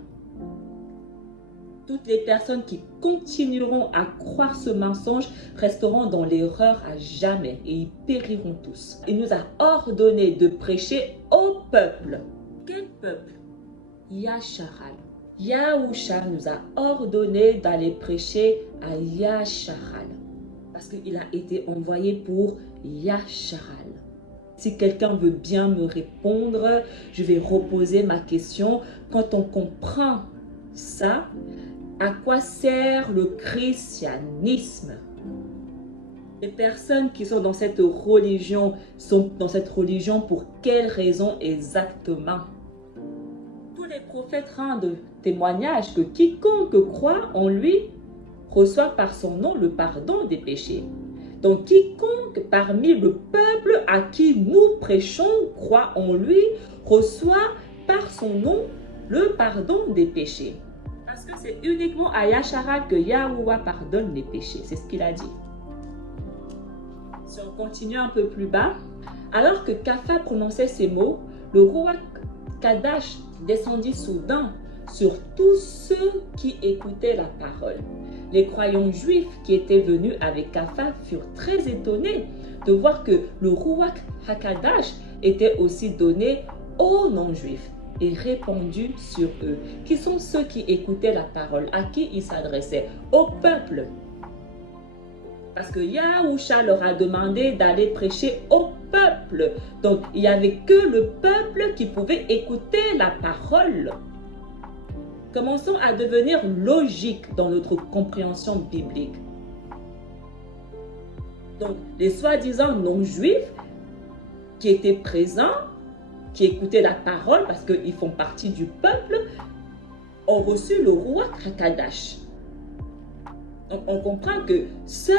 Toutes les personnes qui continueront à croire ce mensonge resteront dans l'erreur à jamais et ils périront tous. Il nous a ordonné de prêcher au peuple. Quel peuple? Yacharal. Yahushua nous a ordonné d'aller prêcher à Yacharal. Parce qu'il a été envoyé pour Yasharal. Si quelqu'un veut bien me répondre, je vais reposer ma question. Quand on comprend ça, à quoi sert le christianisme? Les personnes qui sont dans cette religion sont dans cette religion pour quelles raisons exactement? Tous les prophètes rendent témoignage que quiconque croit en lui reçoit par son nom le pardon des péchés. Donc quiconque parmi le peuple à qui nous prêchons croit en lui reçoit par son nom le pardon des péchés. Parce que c'est uniquement à Yasharal que Yahuwah pardonne les péchés. C'est ce qu'il a dit. Si on continue un peu plus bas, alors que Kapha prononçait ces mots, le roi Kadash descendit soudain sur tous ceux qui écoutaient la parole. Les croyants juifs qui étaient venus avec Kapha furent très étonnés de voir que le roi Hakadash était aussi donné aux non-juifs et répandu sur eux. Qui sont ceux qui écoutaient la parole? À qui il s'adressait? Au peuple. Parce que Yahusha leur a demandé d'aller prêcher au peuple. Donc, il n'y avait que le peuple qui pouvait écouter la parole. Commençons à devenir logiques dans notre compréhension biblique. Donc, les soi-disant non-juifs qui étaient présents, qui écoutaient la parole parce qu'ils font partie du peuple, ont reçu le roi Hakadash. Donc, on comprend que seuls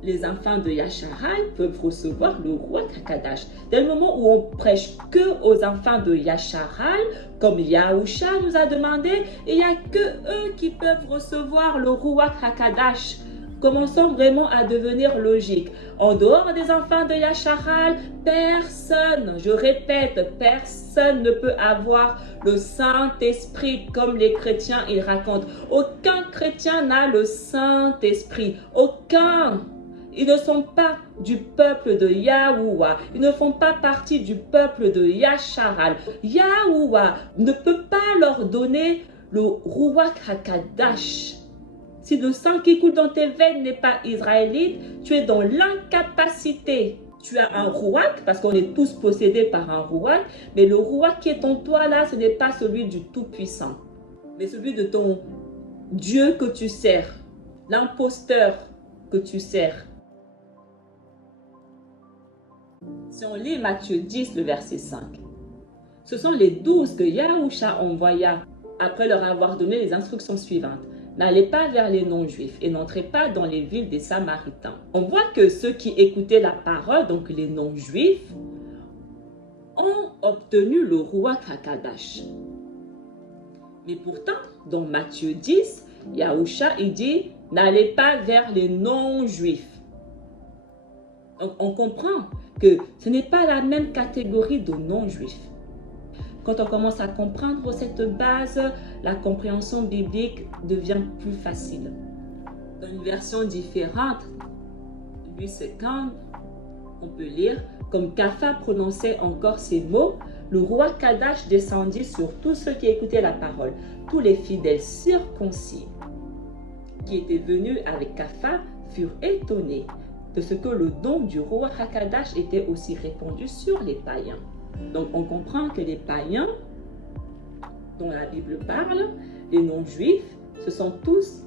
les enfants de Yasharal peuvent recevoir le roi Hakadash. Dès le moment où on prêche que aux enfants de Yasharal, comme Yahusha nous a demandé, il n'y a que eux qui peuvent recevoir le roi Hakadash. Commençons vraiment à devenir logiques. En dehors des enfants de Yasharal, personne, je répète, personne ne peut avoir le Saint-Esprit comme les chrétiens ils racontent. Aucun chrétien n'a le Saint-Esprit. Aucun. Ils ne sont pas du peuple de Yahuwah. Ils ne font pas partie du peuple de Yasharal. Yahuwah ne peut pas leur donner le Ruach HaKadash. Si le sang qui coule dans tes veines n'est pas israélite, tu es dans l'incapacité. Tu as un Ruach, parce qu'on est tous possédés par un Ruach, mais le Ruach qui est en toi là, ce n'est pas celui du Tout-Puissant, mais celui de ton Dieu que tu sers, l'imposteur que tu sers. Si on lit Matthieu 10, le verset 5, ce sont les 12 que Yahusha envoya après leur avoir donné les instructions suivantes. N'allez pas vers les non-juifs et n'entrez pas dans les villes des Samaritains. On voit que ceux qui écoutaient la parole, donc les non-juifs, ont obtenu le roi Hakadash. Mais pourtant, dans Matthieu 10, Yahusha il dit, n'allez pas vers les non-juifs. Donc on comprend que ce n'est pas la même catégorie de non-juifs. Quand on commence à comprendre cette base, la compréhension biblique devient plus facile. Dans une version différente, 850, on peut lire, comme Kapha prononçait encore ces mots, le roi Kadash descendit sur tous ceux qui écoutaient la parole. Tous les fidèles circoncis qui étaient venus avec Kapha furent étonnés de ce que le don du roi Hakadash était aussi répandu sur les païens. Donc on comprend que les païens dont la Bible parle, les non-juifs, ce sont tous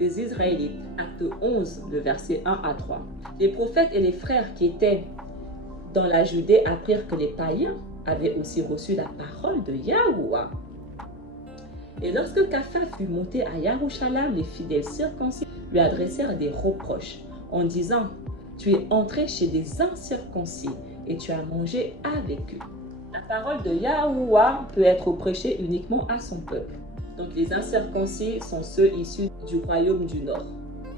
des Israélites. Acte 11, le verset 1 à 3. Les prophètes et les frères qui étaient dans la Judée apprirent que les païens avaient aussi reçu la parole de Yahuwah. Et lorsque Kapha fut monté à Yerushalayim, les fidèles circoncis lui adressèrent des reproches en disant « Tu es entré chez des incirconcis et tu as mangé avec eux. » La parole de Yahuwah peut être prêchée uniquement à son peuple. Donc les incirconcis sont ceux issus du royaume du Nord.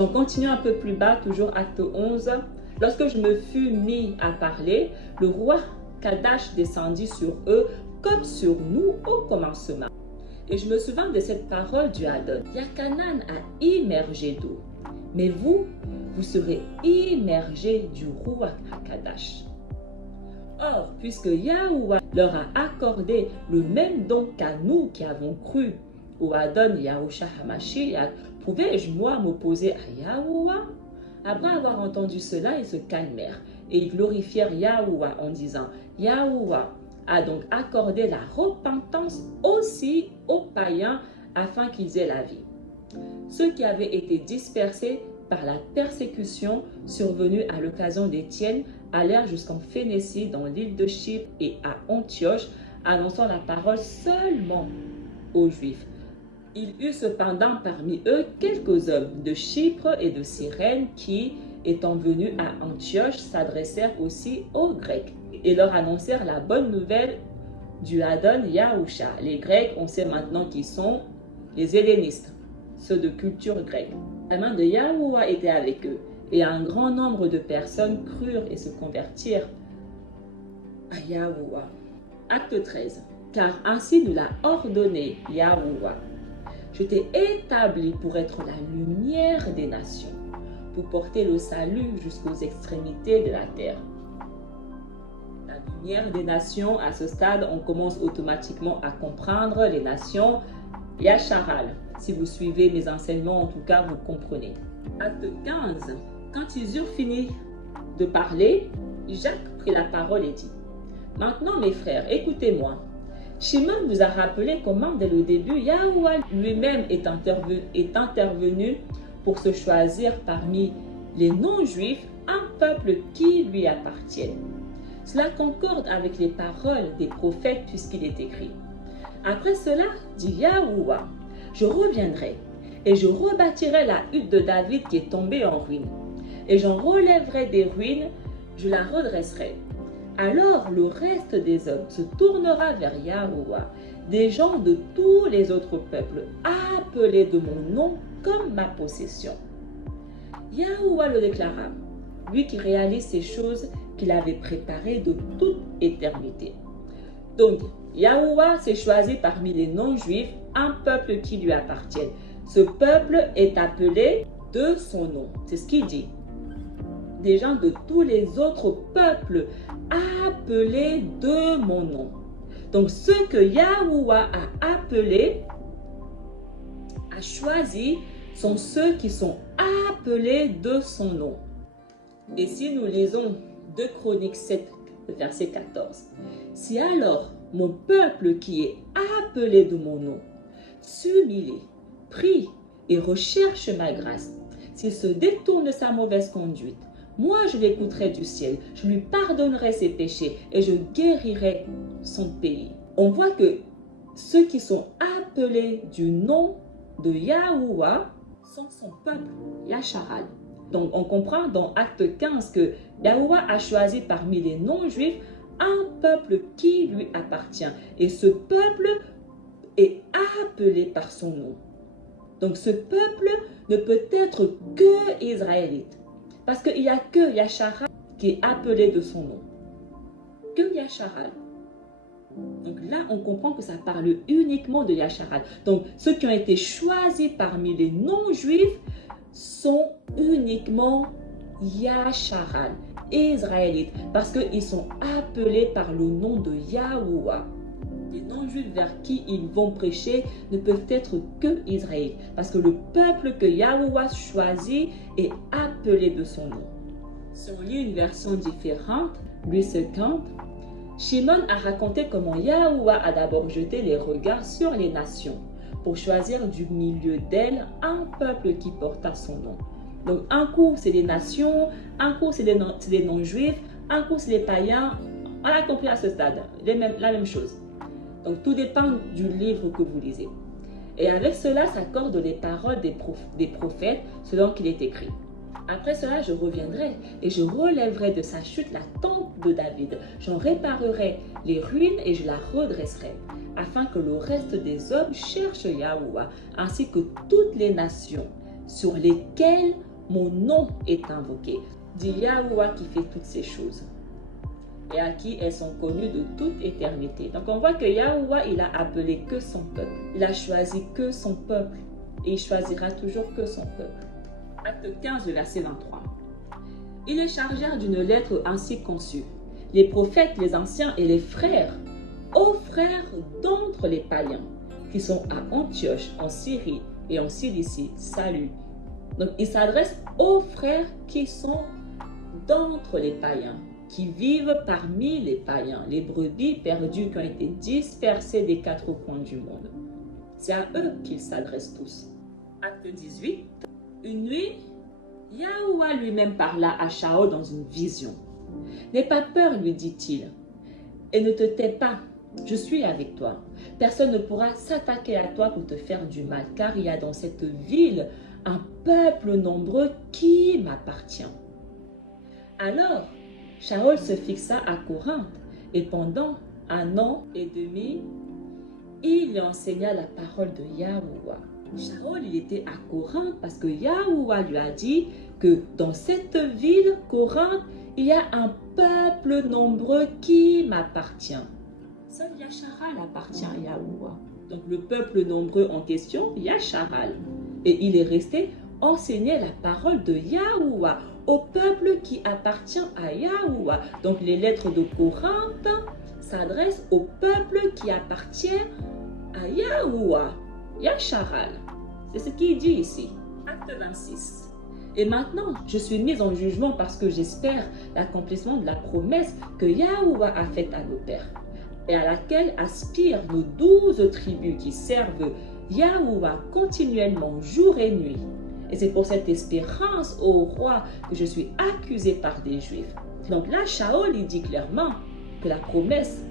On continue un peu plus bas, toujours acte 11. Lorsque je me fus mis à parler, le roi Kadash descendit sur eux comme sur nous au commencement. Et je me souviens de cette parole du Hadon. Yakanan a immergé d'eau, mais vous serez immergés du roi Kadash. Or, puisque Yahuwah leur a accordé le même don qu'à nous qui avons cru au Adon Yahushua HaMashiach, pouvais-je moi m'opposer à Yahuwah? Après avoir entendu cela, ils se calmèrent et ils glorifièrent Yahuwah en disant, Yahuwah a donc accordé la repentance aussi aux païens afin qu'ils aient la vie. Ceux qui avaient été dispersés par la persécution survenue à l'occasion d'Étienne allèrent jusqu'en Phénicie, dans l'île de Chypre et à Antioche, annonçant la parole seulement aux Juifs. Il y eut cependant parmi eux quelques hommes de Chypre et de Cyrène qui, étant venus à Antioche, s'adressèrent aussi aux Grecs et leur annoncèrent la bonne nouvelle du Adon Yahusha. Les Grecs, on sait maintenant qui sont les hellénistes, ceux de culture grecque. La main de Yahuwah était avec eux, et un grand nombre de personnes crurent et se convertirent à Yahuwah. Acte 13. Car ainsi nous l'a ordonné Yahuwah. Je t'ai établi pour être la lumière des nations, pour porter le salut jusqu'aux extrémités de la terre. La lumière des nations, à ce stade, on commence automatiquement à comprendre les nations Yasharal. Si vous suivez mes enseignements, en tout cas, vous comprenez. Acte 15. Quand ils eurent fini de parler, Jacques prit la parole et dit, « Maintenant, mes frères, écoutez-moi. Shimon vous a rappelé comment, dès le début, Yahuwah lui-même est intervenu pour se choisir parmi les non-juifs un peuple qui lui appartienne. Cela concorde avec les paroles des prophètes puisqu'il est écrit. Après cela, dit Yahuwah, je reviendrai et je rebâtirai la hutte de David qui est tombée en ruine. Et j'en relèverai des ruines, je la redresserai. Alors le reste des hommes se tournera vers Yahuwah, des gens de tous les autres peuples, appelés de mon nom comme ma possession. Yahuwah le déclara, lui qui réalise ces choses qu'il avait préparées de toute éternité. Donc, Yahuwah s'est choisi parmi les non-juifs un peuple qui lui appartient. Ce peuple est appelé de son nom. C'est ce qu'il dit. Des gens de tous les autres peuples appelés de mon nom. Donc, ceux que Yahuwah a appelés, a choisis, sont ceux qui sont appelés de son nom. Et si nous lisons 2 Chroniques 7, verset 14. Si alors mon peuple qui est appelé de mon nom s'humilie, prie et recherche ma grâce, s'il se détourne de sa mauvaise conduite, moi je l'écouterai du ciel, je lui pardonnerai ses péchés et je guérirai son pays. On voit que ceux qui sont appelés du nom de Yahuwah sont son peuple, Yasharal. Donc on comprend dans Acte 15 que Yahuwah a choisi parmi les non-juifs un peuple qui lui appartient. Et ce peuple est appelé par son nom. Donc ce peuple ne peut être que israélite. Parce qu'il n'y a que Yasharal qui est appelé de son nom. Que Yasharal. Donc là, on comprend que ça parle uniquement de Yasharal. Donc ceux qui ont été choisis parmi les non-juifs sont uniquement Yasharal, israélites, parce qu'ils sont appelés par le nom de Yahuwah. Les non-juifs vers qui ils vont prêcher ne peuvent être que Israël, parce que le peuple que Yahuwah choisit est appelé de son nom. Si on lit une version différente, Louis 50, Shimon a raconté comment Yahuwah a d'abord jeté les regards sur les nations pour choisir du milieu d'elles un peuple qui porta son nom. Donc un coup c'est les nations, un coup c'est les non-juifs, un coup c'est les païens. On a compris à ce stade, la même chose. Donc tout dépend du livre que vous lisez. Et avec cela s'accordent les paroles des prophètes selon qu'il est écrit. Après cela, je reviendrai et je relèverai de sa chute la tente de David. J'en réparerai les ruines et je la redresserai, afin que le reste des hommes cherche Yahuwah, ainsi que toutes les nations sur lesquelles mon nom est invoqué. Dit Yahuwah qui fait toutes ces choses et à qui elles sont connues de toute éternité. Donc on voit que Yahuwah, il a appelé que son peuple. Il a choisi que son peuple et il choisira toujours que son peuple. Acte 15, verset 23. Ils les chargèrent d'une lettre ainsi conçue. Les prophètes, les anciens et les frères, aux frères d'entre les païens, qui sont à Antioche, en Syrie et en Cilicie, salut. Donc, il s'adresse aux frères qui sont d'entre les païens, qui vivent parmi les païens, les brebis perdues qui ont été dispersées des quatre coins du monde. C'est à eux qu'il s'adresse tous. Acte 18. Une nuit, Yahuwah lui-même parla à Shaol dans une vision. « N'aie pas peur, lui dit-il, et ne te tais pas, je suis avec toi. Personne ne pourra s'attaquer à toi pour te faire du mal, car il y a dans cette ville un peuple nombreux qui m'appartient. » Alors, Shaol se fixa à Corinthe, et pendant 1 an et demi, il lui enseigna la parole de Yahuwah. Shaol, il était à Corinthe parce que Yahuwah lui a dit que dans cette ville, Corinthe, il y a un peuple nombreux qui m'appartient. Seul Yasharal appartient à Yahuwah. Donc le peuple nombreux en question, Yasharal. Et il est resté enseigner la parole de Yahuwah au peuple qui appartient à Yahuwah. Donc les lettres de Corinthe s'adressent au peuple qui appartient à Yahuwah. Yasharal. C'est ce qu'il dit ici. Acte 26. Et maintenant, je suis mise en jugement parce que j'espère l'accomplissement de la promesse que Yahuwah a faite à nos pères et à laquelle aspirent nos 12 tribus qui servent Yahuwah continuellement, jour et nuit. Et c'est pour cette espérance, ô roi, que je suis accusé par des Juifs. Donc là, Shaol, il dit clairement que la promesse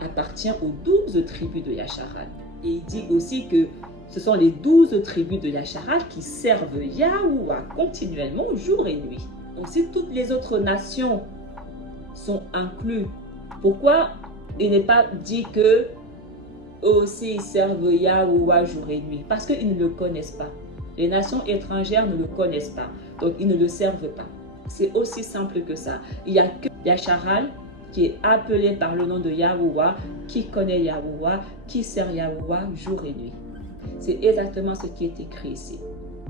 appartient aux 12 tribus de Yasharal. Et il dit aussi que ce sont les 12 tribus de Yasharal qui servent Yahuwah continuellement, jour et nuit. Donc si toutes les autres nations sont incluses, pourquoi il n'est pas dit que eux aussi ils servent Yahuwah jour et nuit? Parce qu'ils ne le connaissent pas. Les nations étrangères ne le connaissent pas. Donc ils ne le servent pas. C'est aussi simple que ça. Il n'y a que Yasharal qui est appelé par le nom de Yahuwah, qui connaît Yahuwah, qui sert Yahuwah jour et nuit. C'est exactement ce qui est écrit ici.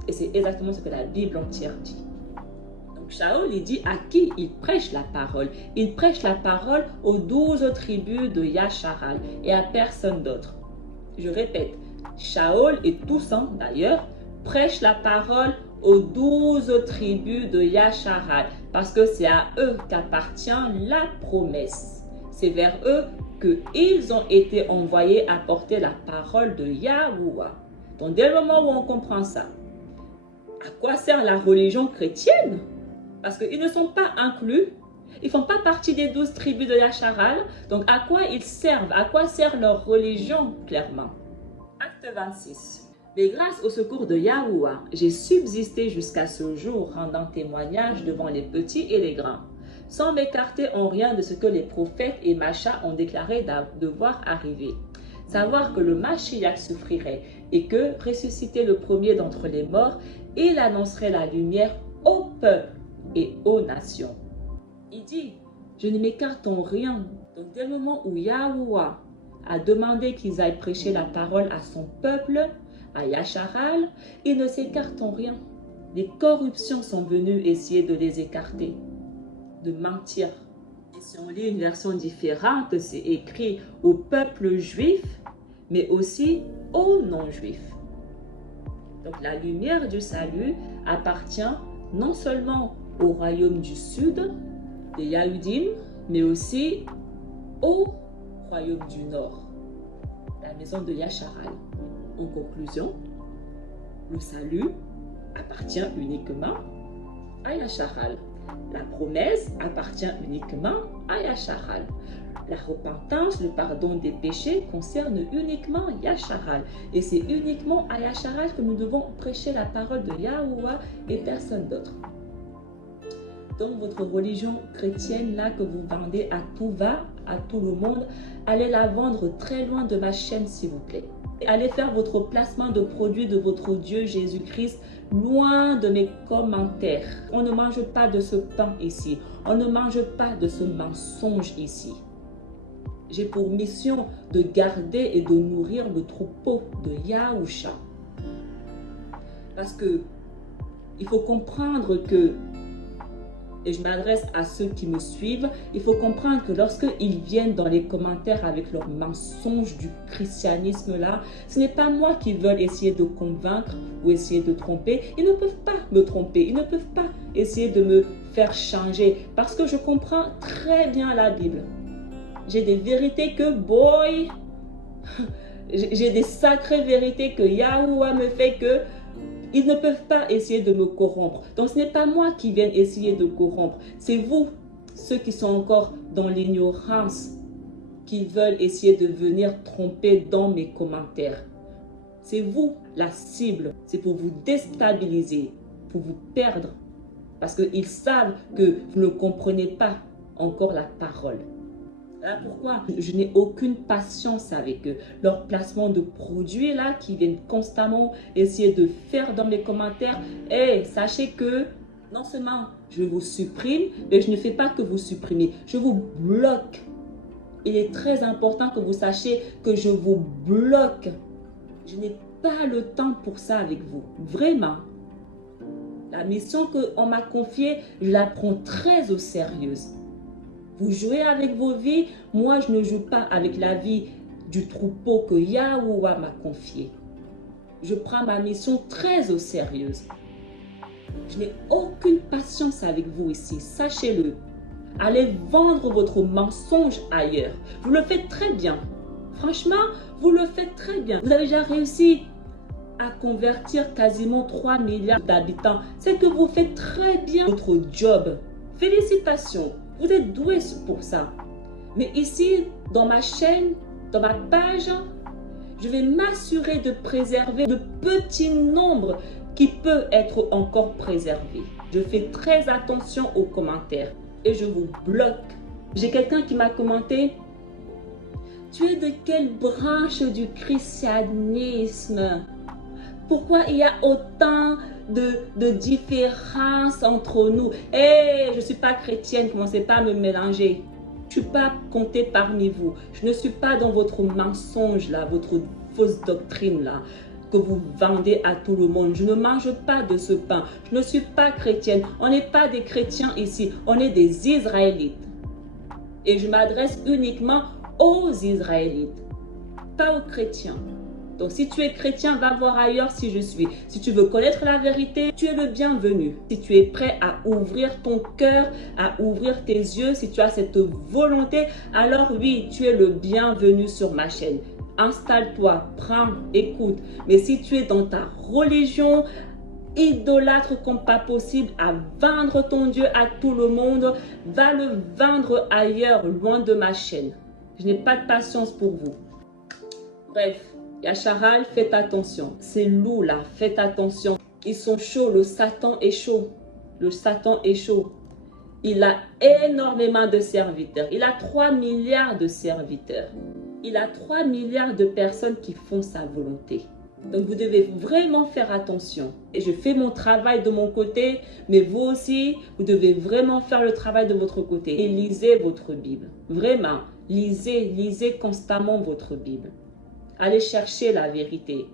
Et c'est exactement ce que la Bible entière dit. Donc Shaol, il dit à qui il prêche la parole. Il prêche la parole aux 12 tribus de Yasharal et à personne d'autre. Je répète, Shaol et Toussaint d'ailleurs prêchent la parole aux 12 tribus de Yasharal parce que c'est à eux qu'appartient la promesse. C'est vers eux qu'ils ont été envoyés à porter la parole de Yahuwah. Donc dès le moment où on comprend ça, à quoi sert la religion chrétienne? Parce qu'ils ne sont pas inclus, ils ne font pas partie des 12 tribus de Yasharal. Donc à quoi ils servent? À quoi sert leur religion clairement? Acte 26. Mais grâce au secours de Yahuwah, j'ai subsisté jusqu'à ce jour, rendant témoignage devant les petits et les grands, sans m'écarter en rien de ce que les prophètes et Macha ont déclaré devoir arriver. Savoir que le Mashiach souffrirait et que, ressuscité le premier d'entre les morts, il annoncerait la lumière au peuple et aux nations. Il dit, je ne m'écarte en rien. Donc dès le moment où Yahuwah a demandé qu'ils aillent prêcher la parole à son peuple, à Yasharal, ils ne s'écartent en rien. Les corruptions sont venues essayer de les écarter, de mentir. Et si on lit une version différente, c'est écrit au peuple juif, mais aussi aux non-juifs. Donc la lumière du salut appartient non seulement au royaume du sud, des Yahudim, mais aussi au royaume du nord, la maison de Yasharal. En conclusion, le salut appartient uniquement à Yasharal. La promesse appartient uniquement à Yasharal. La repentance, le pardon des péchés concerne uniquement Yasharal. Et c'est uniquement à Yasharal que nous devons prêcher la parole de Yahuwah et personne d'autre. Donc votre religion chrétienne là que vous vendez à tout va, à tout le monde, allez la vendre très loin de ma chaîne s'il vous plaît. Allez faire votre placement de produits de votre Dieu Jésus-Christ loin de mes commentaires. On ne mange pas de ce pain ici. On ne mange pas de ce mensonge ici. J'ai pour mission de garder et de nourrir le troupeau de Yahusha. Parce que il faut comprendre que et je m'adresse à ceux qui me suivent, il faut comprendre que lorsqu'ils viennent dans les commentaires avec leurs mensonges du christianisme là, ce n'est pas moi qui veulent essayer de convaincre ou essayer de tromper. Ils ne peuvent pas me tromper, ils ne peuvent pas essayer de me faire changer parce que je comprends très bien la Bible. J'ai des vérités que, boy, j'ai des sacrées vérités que Yahuwah me fait que ils ne peuvent pas essayer de me corrompre. Donc ce n'est pas moi qui viens essayer de corrompre. C'est vous, ceux qui sont encore dans l'ignorance, qui veulent essayer de venir tromper dans mes commentaires. C'est vous la cible. C'est pour vous déstabiliser, pour vous perdre. Parce qu'ils savent que vous ne comprenez pas encore la parole. Voilà pourquoi je n'ai aucune patience avec eux. Leur placement de produits là, qui viennent constamment essayer de faire dans mes commentaires. Et sachez que non seulement je vous supprime, mais je ne fais pas que vous supprimer. Je vous bloque. Il est très important que vous sachiez que je vous bloque. Je n'ai pas le temps pour ça avec vous. Vraiment. La mission qu'on m'a confiée, je la prends très au sérieux. Vous jouez avec vos vies, moi je ne joue pas avec la vie du troupeau que Yahuwah m'a confié. Je prends ma mission très au sérieux. Je n'ai aucune patience avec vous ici, sachez-le. Allez vendre votre mensonge ailleurs. Vous le faites très bien. Franchement, vous le faites très bien. Vous avez déjà réussi à convertir quasiment 3 milliards d'habitants. C'est que vous faites très bien votre job. Félicitations. Vous êtes doués pour ça. Mais ici, dans ma chaîne, dans ma page, je vais m'assurer de préserver le petit nombre qui peut être encore préservé. Je fais très attention aux commentaires et je vous bloque. J'ai quelqu'un qui m'a commenté: tu es de quelle branche du christianisme? Pourquoi il y a autant de différences entre nous? Je ne suis pas chrétienne, commencez pas à me mélanger. Je ne suis pas comptée parmi vous. Je ne suis pas dans votre mensonge là, votre fausse doctrine là, que vous vendez à tout le monde. Je ne mange pas de ce pain. Je ne suis pas chrétienne. On n'est pas des chrétiens ici. On est des Israélites. Et je m'adresse uniquement aux Israélites, pas aux chrétiens. Donc si tu es chrétien, va voir ailleurs si je suis. Si tu veux connaître la vérité, tu es le bienvenu. Si tu es prêt à ouvrir ton cœur, à ouvrir tes yeux, si tu as cette volonté, alors oui, tu es le bienvenu sur ma chaîne. Installe-toi, prends, écoute. Mais si tu es dans ta religion, idolâtre comme pas possible, à vendre ton Dieu à tout le monde, va le vendre ailleurs, loin de ma chaîne. Je n'ai pas de patience pour vous. Bref. Yacharal, faites attention. Ces loups là, faites attention. Ils sont chauds, le Satan est chaud. Le Satan est chaud. Il a énormément de serviteurs. Il a 3 milliards de serviteurs. Il a 3 milliards de personnes qui font sa volonté. Donc vous devez vraiment faire attention. Et je fais mon travail de mon côté, mais vous aussi, vous devez vraiment faire le travail de votre côté. Et lisez votre Bible. Vraiment, lisez constamment votre Bible. Allez chercher la vérité.